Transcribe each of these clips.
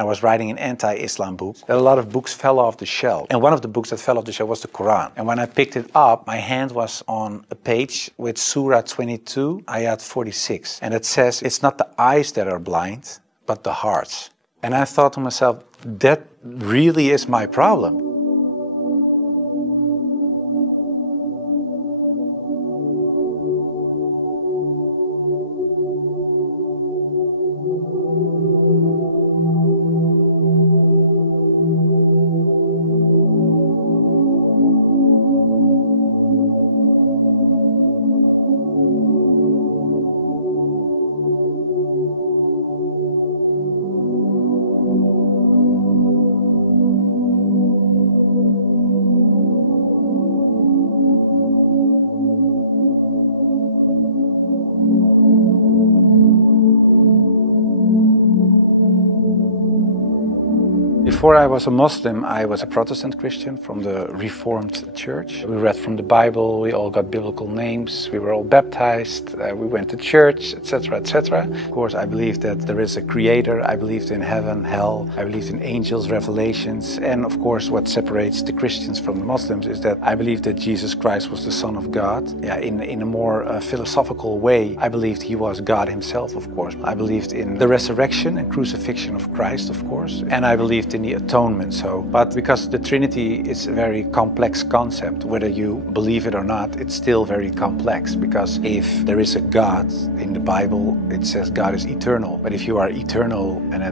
I was writing an anti-Islam book. A lot of books fell off the shelf. And one of the books that fell off the shelf was the Quran. And when I picked it up, my hand was on a page with Surah 22, Ayat 46. And it says, it's not the eyes that are blind, but the hearts. And I thought to myself, that really is my problem. Before I was a Muslim, I was a Protestant Christian from the Reformed Church. We read from the Bible, we all got biblical names, we were all baptized, we went to church, etc., etc. Of course, I believed that there is a creator, I believed in heaven, hell, I believed in angels, revelations, and of course what separates the Christians from the Muslims is that I believed that Jesus Christ was the Son of God. In a more philosophical way, I believed he was God himself, of course. I believed in the resurrection and crucifixion of Christ, of course, and I believed in the atonement. But because the Trinity is a very complex concept, whether you believe it or not, it's still very complex, because if there is a God in the Bible, it says God is eternal. But if you are eternal and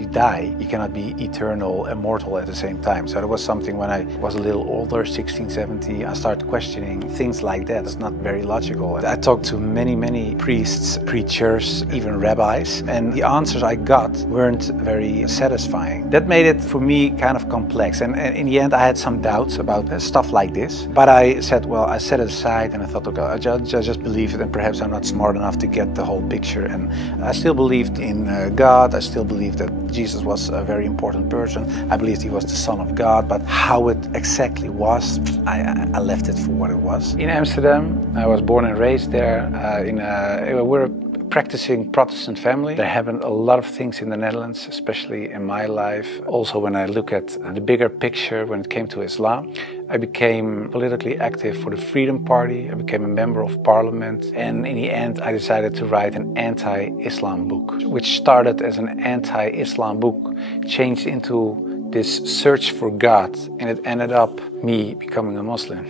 you die, you cannot be eternal, immortal at the same time. So that was something when I was a little older, 16, 17, I started questioning things like that. It's not very logical. I talked to many priests, preachers, even rabbis, and the answers I got weren't very satisfying. That made it for me kind of complex, and in the end I had some doubts about stuff like this, but I said, well, I set it aside and I thought, okay, I just believe it, and perhaps I'm not smart enough to get the whole picture. And I still believed in God, I still believed that Jesus was a very important person, I believed he was the Son of God, but how it exactly was, I left it for what it was. In Amsterdam, I was born and raised there, we're a practicing Protestant family. There happened a lot of things in the Netherlands, especially in my life. Also, when I look at the bigger picture when it came to Islam, I became politically active for the Freedom Party. I became a member of parliament. And in the end, I decided to write an anti-Islam book, which started as an anti-Islam book, changed into this search for God, and it ended up me becoming a Muslim.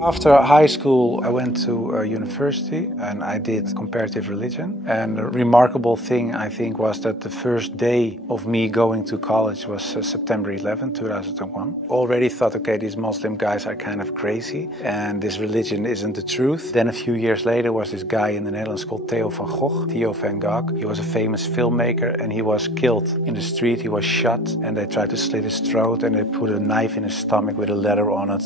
After high school, I went to university and I did comparative religion. And the remarkable thing, I think, was that the first day of me going to college was September 11, 2001. Already thought, okay, these Muslim guys are kind of crazy and this religion isn't the truth. Then a few years later was this guy in the Netherlands called Theo van Gogh, Theo van Gogh. He was a famous filmmaker and he was killed in the street. He was shot and they tried to slit his throat and they put a knife in his stomach with a letter on it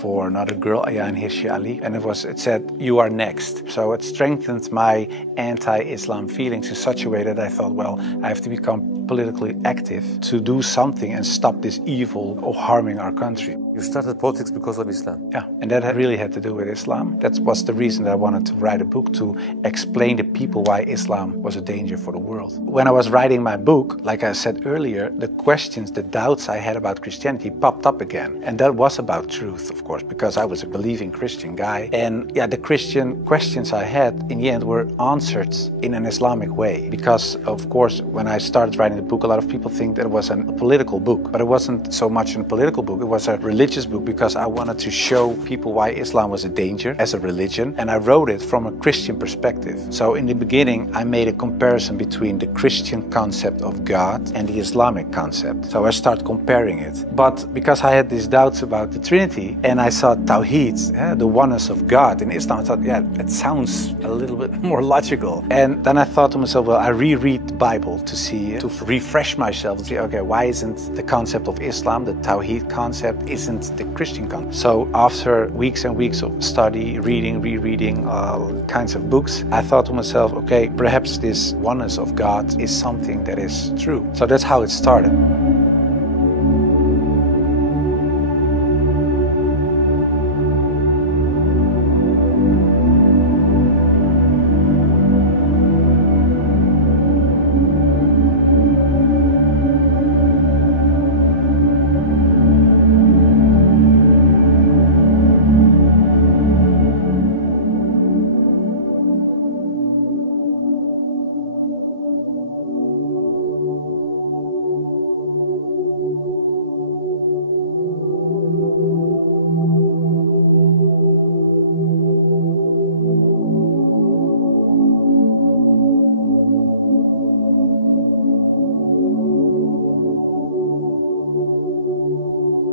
for another girl. And Hirsi Ali, and it said, "You are next." So it strengthened my anti-Islam feelings in such a way that I thought, well, I have to become politically active to do something and stop this evil of harming our country. You started politics because of Islam? Yeah, and that really had to do with Islam. That was the reason that I wanted to write a book, to explain to people why Islam was a danger for the world. When I was writing my book, like I said earlier, the questions, the doubts I had about Christianity popped up again. And that was about truth, of course, because I was a believing Christian guy. And yeah, the Christian questions I had in the end were answered in an Islamic way. Because, of course, when I started writing the book, a lot of people think that it was a political book, but it wasn't so much a political book, it was a religious book, because I wanted to show people why Islam was a danger as a religion, and I wrote it from a Christian perspective. So in the beginning, I made a comparison between the Christian concept of God and the Islamic concept. So I started comparing it. But because I had these doubts about the Trinity, and I saw Tawheed, the oneness of God in Islam, I thought, yeah, it sounds a little bit more logical. And then I thought to myself, well, I reread the Bible to refresh myself, to see, okay, why isn't the concept of Islam, the Tawheed concept, isn't the Christian concept? So after weeks and weeks of study, reading, rereading all kinds of books, I thought to myself, okay, perhaps this oneness of God is something that is true. So that's how it started.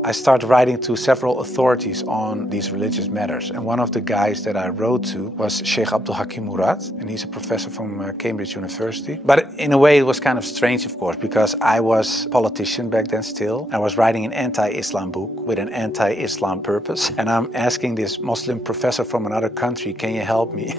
I started writing to several authorities on these religious matters. And one of the guys that I wrote to was Sheikh Abdul Hakim Murad, and he's a professor from Cambridge University. But in a way it was kind of strange, of course, because I was a politician back then still. I was writing an anti-Islam book with an anti-Islam purpose. And I'm asking this Muslim professor from another country, can you help me?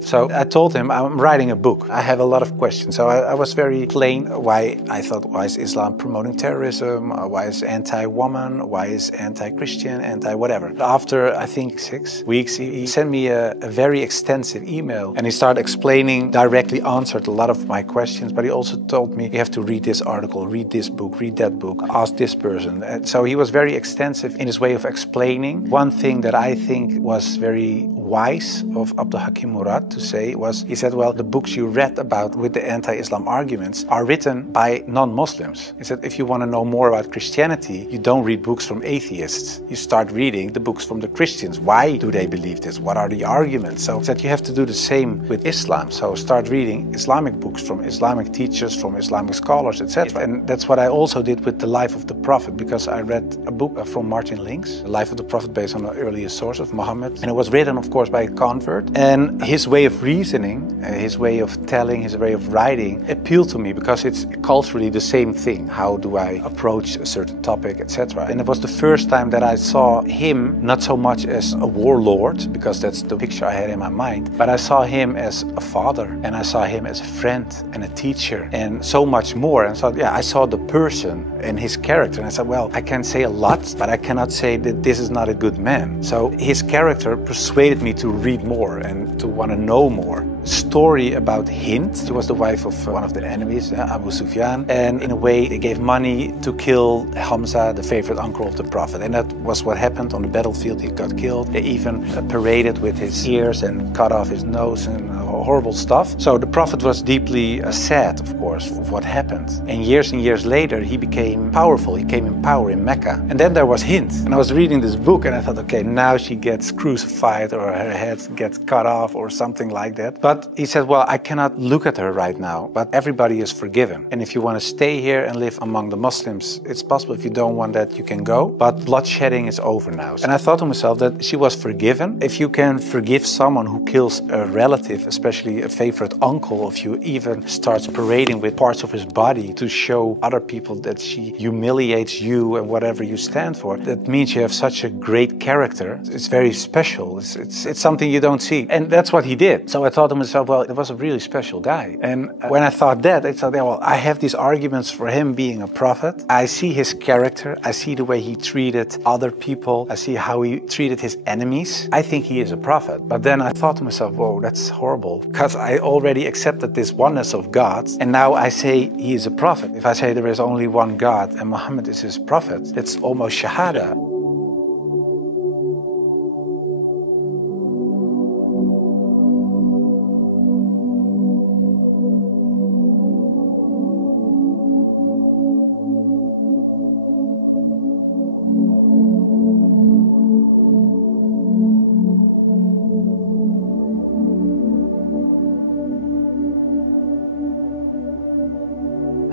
So I told him, I'm writing a book. I have a lot of questions. So I was very plain why I thought, why is Islam promoting terrorism? Why is anti-woman? Why is anti-Christian? Anti-whatever. After, I think, 6 weeks, he sent me a very extensive email. And he started explaining, directly answered a lot of my questions. But he also told me, you have to read this article, read this book, read that book, ask this person. And so he was very extensive in his way of explaining. One thing that I think was very wise of Abdul Hakim Murad to say was, he said, well, the books you read about with the anti-Islam arguments are written by non-Muslims. He said, if you want to know more about Christianity, you don't read books from atheists. You start reading the books from the Christians. Why do they believe this? What are the arguments? So he said, you have to do the same with Islam. So start reading Islamic books from Islamic teachers, from Islamic scholars, etc. And that's what I also did with the life of the Prophet, because I read a book from Martin Links, The Life of the Prophet, based on the earliest source of Muhammad. And it was written, of course, by a convert. And his way of reasoning, his way of telling, his way of writing appealed to me because it's culturally the same thing. How do I approach a certain topic, etc. And it was the first time that I saw him not so much as a warlord, because that's the picture I had in my mind, but I saw him as a father, and I saw him as a friend and a teacher and so much more. And so, yeah, I saw the person and his character, and I said, well, I can say a lot, but I cannot say that this is not a good man. So his character persuaded me to read more and to want to know more. Story about Hind. She was the wife of one of the enemies, Abu Sufyan, and in a way they gave money to kill Hamza, the favorite uncle of the Prophet, and that was what happened on the battlefield. He got killed. They even paraded with his ears and cut off his nose and horrible stuff. So the Prophet was deeply sad, of course, of what happened. And years later he became powerful. He came in power in Mecca. And then there was Hind. And I was reading this book and I thought, okay, now she gets crucified or her head gets cut off or something like that. But he said, well, I cannot look at her right now, but everybody is forgiven. And if you want to stay here and live among the Muslims, it's possible. If you don't want that, you can go. But bloodshedding is over now. And I thought to myself that she was forgiven. If you can forgive someone who kills a relative, especially a favorite uncle of you, even starts parading with parts of his body to show other people that she humiliates you and whatever you stand for, that means you have such a great character. It's very special. It's something you don't see. And that's what he did. So I thought to myself, well, it was a really special guy. And when I thought that, I thought, yeah, well, I have these arguments for him being a prophet. I see his character. I see the way he treated other people. I see how he treated his enemies. I think he is a prophet. But then I thought to myself, whoa, that's horrible. Because I already accepted this oneness of God. And now I say he is a prophet. If I say there is only one God and Muhammad is his prophet, that's almost shahada.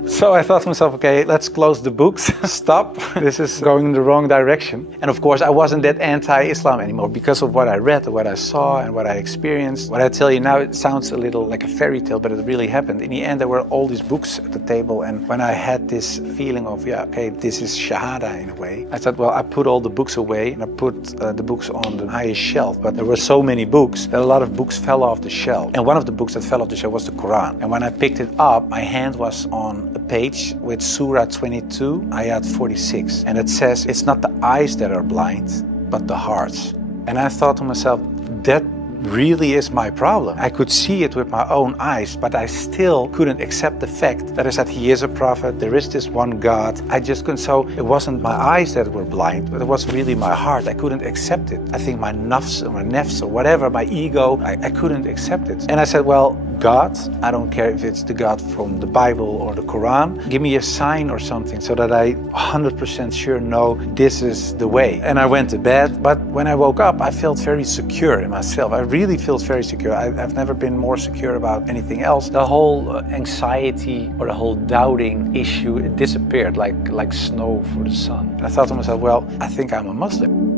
So I thought to myself, okay, let's close the books, stop. This is going in the wrong direction. And of course, I wasn't that anti-Islam anymore because of what I read, what I saw, and what I experienced. What I tell you now, it sounds a little like a fairy tale, but it really happened. In the end, there were all these books at the table. And when I had this feeling of, yeah, okay, this is Shahada in a way, I thought, well, I put all the books away and I put the books on the highest shelf. But there were so many books that a lot of books fell off the shelf. And one of the books that fell off the shelf was the Quran. And when I picked it up, my hand was on a page with Surah 22, Ayat 46. And it says, it's not the eyes that are blind, but the hearts. And I thought to myself, that really is my problem. I could see it with my own eyes, but I still couldn't accept the fact that I said he is a prophet, there is this one God. I just couldn't. So it wasn't my eyes that were blind, but it was really my heart. I couldn't accept it. I think my nafs or whatever, my ego, I couldn't accept it. And I said, well, God, I don't care if it's the God from the Bible or the Quran, give me a sign or something so that I 100% sure know this is the way. And I went to bed, but when I woke up, I felt very secure in myself. I really feels very secure. I've never been more secure about anything else. The whole anxiety or the whole doubting issue, it disappeared like snow for the sun. And I thought to myself, well, I think I'm a Muslim.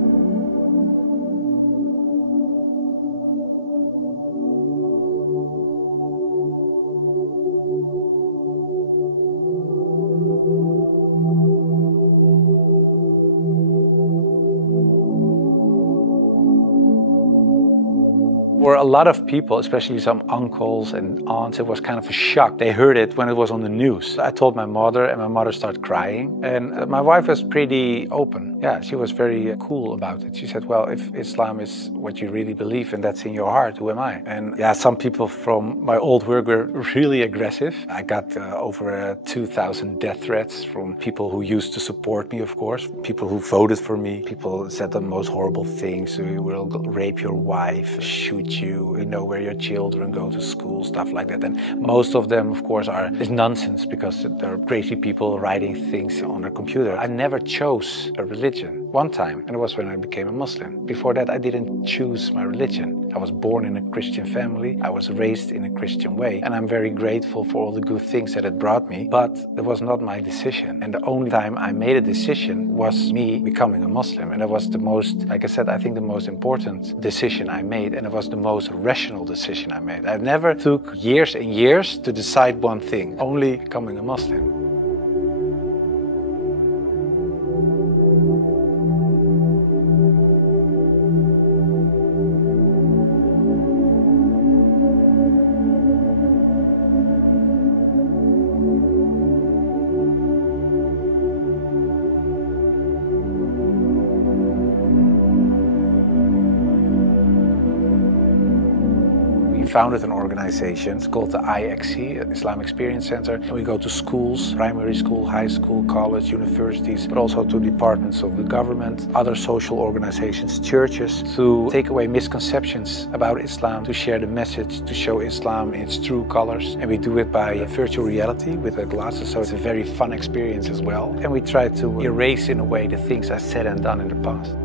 For a lot of people, especially some uncles and aunts, it was kind of a shock. They heard it when it was on the news. I told my mother, and my mother started crying. And my wife was pretty open. Yeah, she was very cool about it. She said, well, if Islam is what you really believe and that's in your heart, who am I? And yeah, some people from my old work were really aggressive. I got over 2,000 death threats from people who used to support me, of course. People who voted for me. People said the most horrible things. We will rape your wife, shoot you, know where your children go to school, stuff like that. And most of them, of course, is nonsense because they're crazy people writing things on their computer. I never chose a religion. One time, and it was when I became a Muslim. Before that, I didn't choose my religion. I was born in a Christian family. I was raised in a Christian way, and I'm very grateful for all the good things that it brought me, but it was not my decision. And the only time I made a decision was me becoming a Muslim. And it was the most, like I said, I think the most important decision I made, and it was the most rational decision I made. I never took years and years to decide one thing, only becoming a Muslim. We founded an organization. It's called the IXC, Islam Experience Center. And we go to schools, primary school, high school, college, universities, but also to departments of the government, other social organizations, churches, to take away misconceptions about Islam, to share the message, to show Islam in its true colors. And we do it by virtual reality with the glasses, so it's a very fun experience as well. And we try to erase in a way the things I said and done in the past.